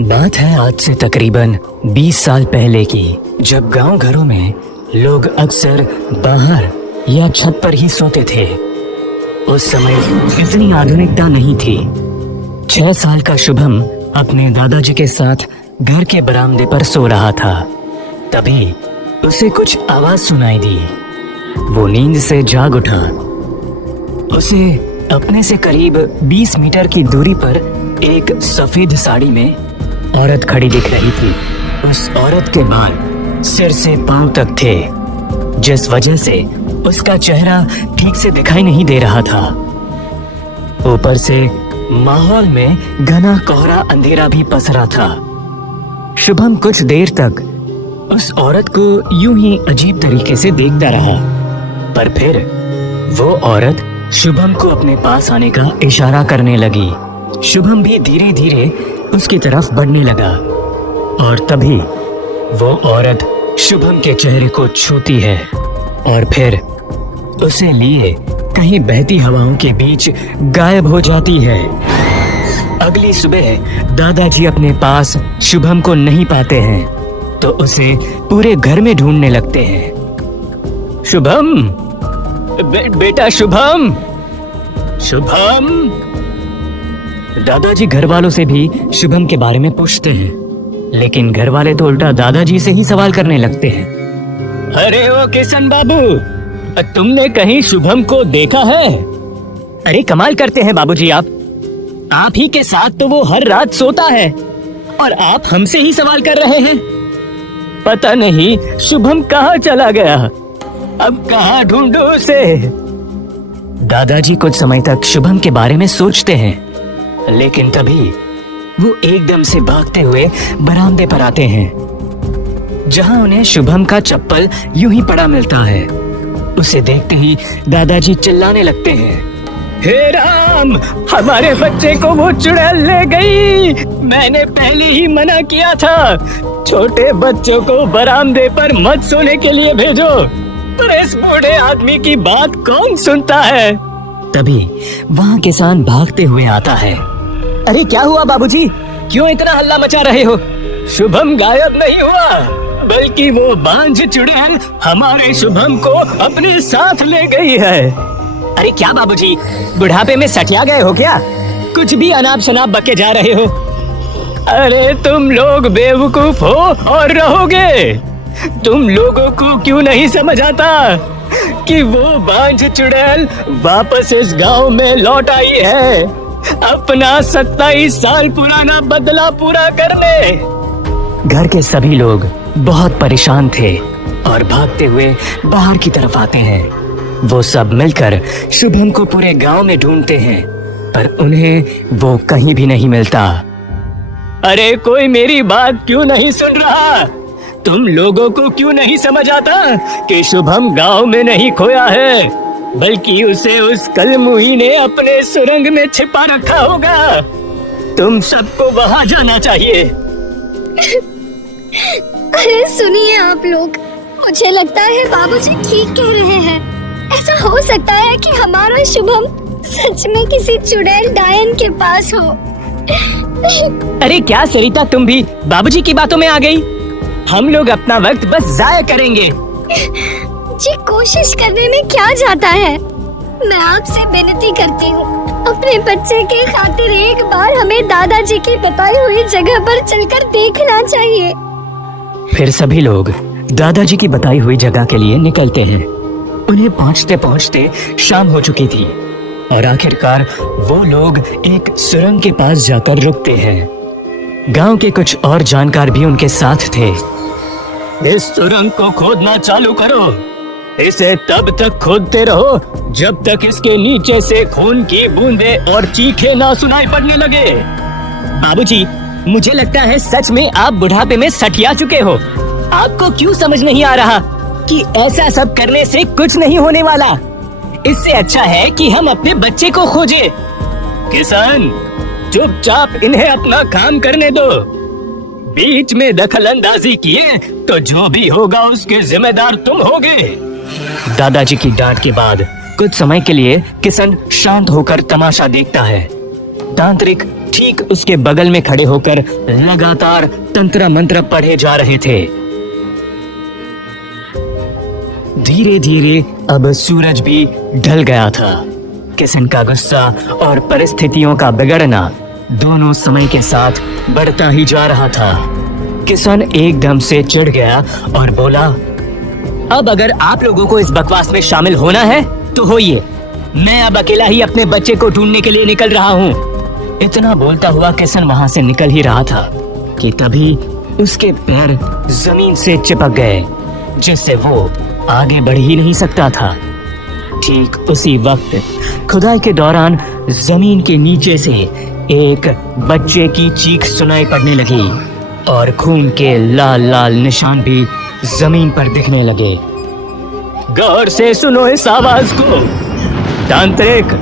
बात है आज से तकरीबन 20 साल पहले की, जब गांव घरों में लोग अक्सर बाहर या छत पर ही सोते थे। उस समय इतनी आधुनिकता नहीं थी। 6 साल का शुभम अपने दादाजी के साथ घर के बरामदे पर सो रहा था। तभी उसे कुछ आवाज सुनाई दी। वो नींद से जाग उठा। उसे अपने से करीब 20 मीटर की दूरी पर एक सफेद साड़ी में औरत खड़ी दिख रही थी। उस औरत के बाल सिर से पांव तक थे, जिस वजह से उसका चेहरा ठीक से दिखाई नहीं दे रहा था। ऊपर से माहौल में घना कोहरा अंधेरा भी पसरा था। शुभम कुछ देर तक उस औरत को यूं ही अजीब तरीके से देखता रहा, पर फिर वो औरत शुभम को अपने पास आने का इशारा करने लगी। शुभम भी धीरे धीरे उसकी तरफ बढ़ने लगा और तभी वो औरत शुभम के चेहरे को छूती है और फिर उसे लिए कहीं बहती हवाओं के बीच गायब हो जाती है। अगली सुबह दादाजी अपने पास शुभम को नहीं पाते हैं तो उसे पूरे घर में ढूंढने लगते हैं। शुभम, बेटा शुभम, शुभम। दादाजी घर वालों से भी शुभम के बारे में पूछते हैं, लेकिन घर वाले तो उल्टा दादाजी से ही सवाल करने लगते हैं। अरे ओ किशन बाबू, तुमने कहीं शुभम को देखा है? अरे कमाल करते हैं बाबूजी आप ही के साथ तो वो हर रात सोता है और आप हमसे ही सवाल कर रहे हैं। पता नहीं शुभम कहाँ चला गया, अब कहाँ ढूंढूं उसे। दादाजी कुछ समय तक शुभम के बारे में सोचते हैं, लेकिन तभी वो एकदम से भागते हुए बरामदे पर आते हैं, जहां उन्हें शुभम का चप्पल यूं ही पड़ा मिलता है। उसे देखते ही दादाजी चिल्लाने लगते हैं, हे राम, हमारे बच्चे को वो चुड़ैल ले गई। मैंने पहले ही मना किया था, छोटे बच्चों को बरामदे पर मत सोने के लिए भेजो, पर इस बूढ़े आदमी की बात कौन सुनता है। तभी वहाँ किसान भागते हुए आता है। अरे क्या हुआ बाबूजी, क्यों इतना हल्ला मचा रहे हो? शुभम गायब नहीं हुआ, बल्कि वो बांझ चुड़ैल हमारे शुभम को अपने साथ ले गई है। अरे क्या बाबूजी, बुढ़ापे में सटिया गए हो क्या? कुछ भी अनाप शनाप बके जा रहे हो। अरे तुम लोग बेवकूफ हो और रहोगे। तुम लोगों को क्यों नहीं समझ आता कि वो बांझ चुड़ैल वापस इस गांव में लौट आई है, अपना 27 साल पुराना बदला पूरा करने। घर के सभी लोग बहुत परेशान थे और भागते हुए बाहर की तरफ आते हैं। वो सब मिलकर शुभम को पूरे गांव में ढूंढते हैं, पर उन्हें वो कहीं भी नहीं मिलता। अरे कोई मेरी बात क्यों नहीं सुन रहा? तुम लोगों को क्यों नहीं समझ आता कि शुभम गांव में नहीं खोया है, बल्कि उसे उस कलमुही ने अपने सुरंग में छिपा रखा होगा। तुम सबको वहां जाना चाहिए। अरे सुनिए आप लोग, मुझे लगता है बाबूजी ठीक कह रहे हैं। ऐसा हो सकता है कि हमारा शुभम सच में किसी चुड़ैल डायन के पास हो। अरे क्या सरिता, तुम भी बाबूजी की बातों में आ गई। हम लोग अपना वक्त बस जाया करेंगे। जी कोशिश करने में क्या जाता है। मैं आपसे विनती करती हूँ, अपने बच्चे के खातिर एक बार हमें दादाजी की बताई हुई जगह पर चलकर देखना चाहिए। फिर सभी लोग दादाजी की बताई हुई जगह के लिए निकलते हैं। उन्हें पहुंचते पहुंचते शाम हो चुकी थी और आखिरकार वो लोग एक सुरंग के पास जाकर रुकते हैं। गांव के कुछ और जानकार भी उनके साथ थे। इस सुरंग को खोदना चालू करो। इसे तब तक खोदते रहो जब तक इसके नीचे से खून की बूंदें और चीखें ना सुनाई पड़ने लगे। बाबूजी, मुझे लगता है सच में आप बुढ़ापे में सठिया चुके हो। आपको क्यों समझ नहीं आ रहा कि ऐसा सब करने से कुछ नहीं होने वाला। इससे अच्छा है कि हम अपने बच्चे को खोजें। किसान, चुपचाप इन्हें अपना काम करने दो। बीच में दखल अंदाजी किए तो जो भी होगा उसके जिम्मेदार तुम होगे। दादाजी की डांट के बाद कुछ समय के लिए किशन शांत होकर तमाशा देखता है। तांत्रिक ठीक उसके बगल में खड़े होकर लगातार तंत्र मंत्र पढ़े जा रहे थे। धीरे धीरे अब सूरज भी ढल गया था। किशन का गुस्सा और परिस्थितियों का बिगड़ना दोनों समय के साथ बढ़ता ही जा रहा था। किशन एकदम से चिढ़ गया और बोला, अब अगर आप लोगों को इस बकवास में शामिल होना है तो होइए। मैं अब अकेला ही अपने बच्चे को ढूंढने के लिए निकल रहा हूँ। इतना बोलता हुआ किशन वहां से निकल ही रहा था कि तभी उसके पैर जमीन से चिपक गए, जिससे वो आगे बढ़ ही नहीं सकता था। ठीक उसी वक्त खुदाई के दौरान जमीन के नीचे से एक बच्चे की चीख सुनाई पड़ने लगी और खून के लाल लाल निशान भी जमीन पर दिखने लगे। गौर से सुनो इस आवाज को। तांत्रिक,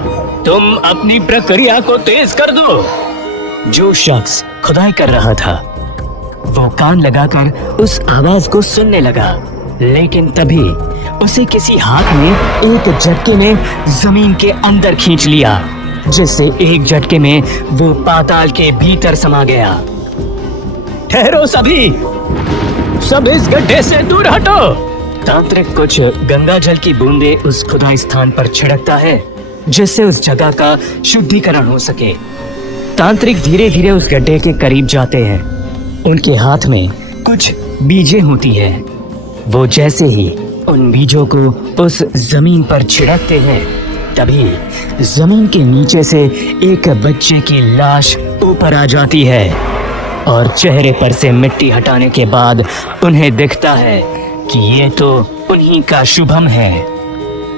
तुम अपनी प्रक्रिया को तेज कर दो। जो शख्स खुदाई कर रहा था वो कान लगाकर उस आवाज को सुनने लगा, लेकिन तभी उसे किसी हाथ ने एक झटके में जमीन के अंदर खींच लिया, जिससे एक झटके में वो पाताल के भीतर समा गया। ठहरो सभी, सब इस गड्ढे से दूर हटो। तांत्रिक कुछ गंगा जल की बूंदे उस खुदाई स्थान पर छिड़कता है, जिससे उस जगह का शुद्धिकरण हो सके। तांत्रिक धीरे धीरे उस गड्ढे के करीब जाते हैं। उनके हाथ में कुछ बीजें होती है। वो जैसे ही उन बीजों को उस जमीन पर छिड़कते हैं, तभी जमीन के नीचे से एक बच्चे की लाश ऊपर आ जाती है और चेहरे पर से मिट्टी हटाने के बाद उन्हें दिखता है कि ये तो उन्हीं का शुभम है।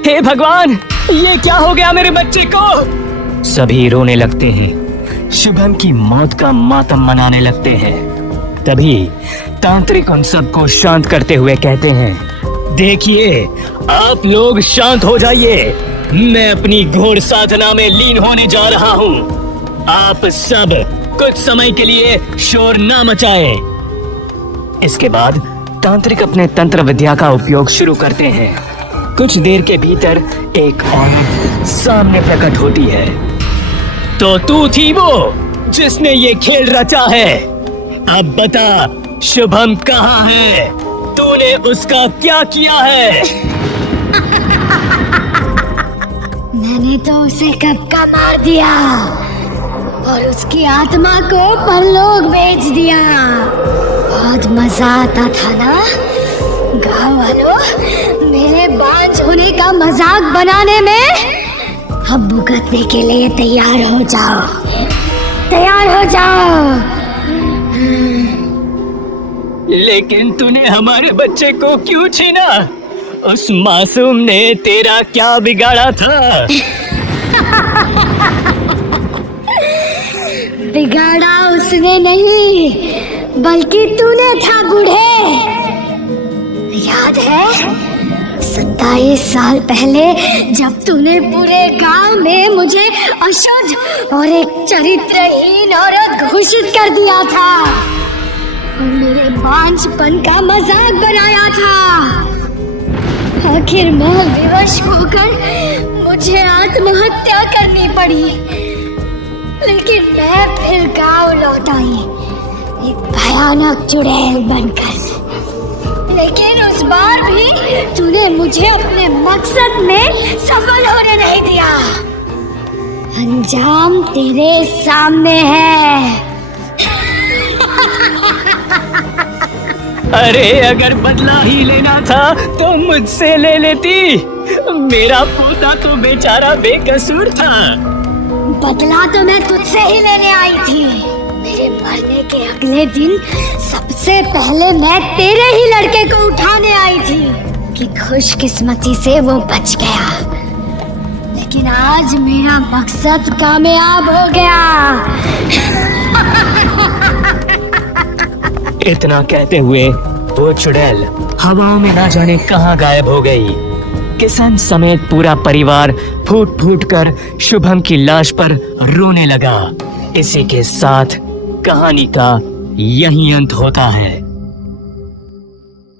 हे भगवान, ये क्या हो गया मेरे बच्चे को? सभी रोने लगते हैं, शुभम की मौत का मातम मनाने लगते हैं। तभी तांत्रिक उन सबको शांत करते हुए कहते हैं, देखिए, आप लोग शांत हो जाइए। मैं अपनी घोर साधना में लीन होने जा रहा हूँ। आप सब कुछ समय के लिए शोर ना मचाएं। इसके बाद तांत्रिक अपने तंत्र विद्या का उपयोग शुरू करते हैं। कुछ देर के भीतर एक औरत सामने प्रकट होती है। तो तू थी वो जिसने ये खेल रचा है। अब बता, शुभम कहाँ है? तूने उसका क्या किया है? मैंने तो उसे कब का मार दिया और उसकी आत्मा को परलोक भेज दिया। बहुत मजा आता था ना गाँव वालों, मेरे बांझ होने का मजाक बनाने में। अब भुगतने के लिए तैयार हो जाओ, तैयार हो जाओ। लेकिन तूने हमारे बच्चे को क्यों छीना? उस मासूम ने तेरा क्या बिगाड़ा था? बिगाड़ा उसने नहीं, बल्कि तूने था बूढ़े। याद है 27 साल पहले जब तूने पूरे गांव में मुझे अशुद्ध और एक चरित्रहीन औरत घोषित कर दिया था और मेरे बांझपन का मजाक बनाया था। आखिर मैं विवश होकर मुझे आत्महत्या करनी पड़ी, लेकिन मैं फिर गांव लौट आई एक भयानक चुड़ैल बनकर। लेकिन उस बार भी तूने मुझे अपने मकसद में सफल होने नहीं दिया। अंजाम तेरे सामने है। अरे अगर बदला ही लेना था तो मुझसे ले लेती। मेरा पोता तो बेचारा बेकसूर था। बदला तो मैं तुझसे ही लेने आई थी। मेरे मरने के अगले दिन सबसे पहले मैं तेरे ही लड़के को उठाने आई थी कि खुशकिस्मती से वो बच गया। लेकिन आज मेरा मकसद कामयाब हो गया। इतना कहते हुए वो चुड़ैल हवाओं में ना जाने कहां गायब हो गई। किशन समेत पूरा परिवार फूट फूट कर शुभम की लाश पर रोने लगा। इसी के साथ कहानी का यही अंत होता है।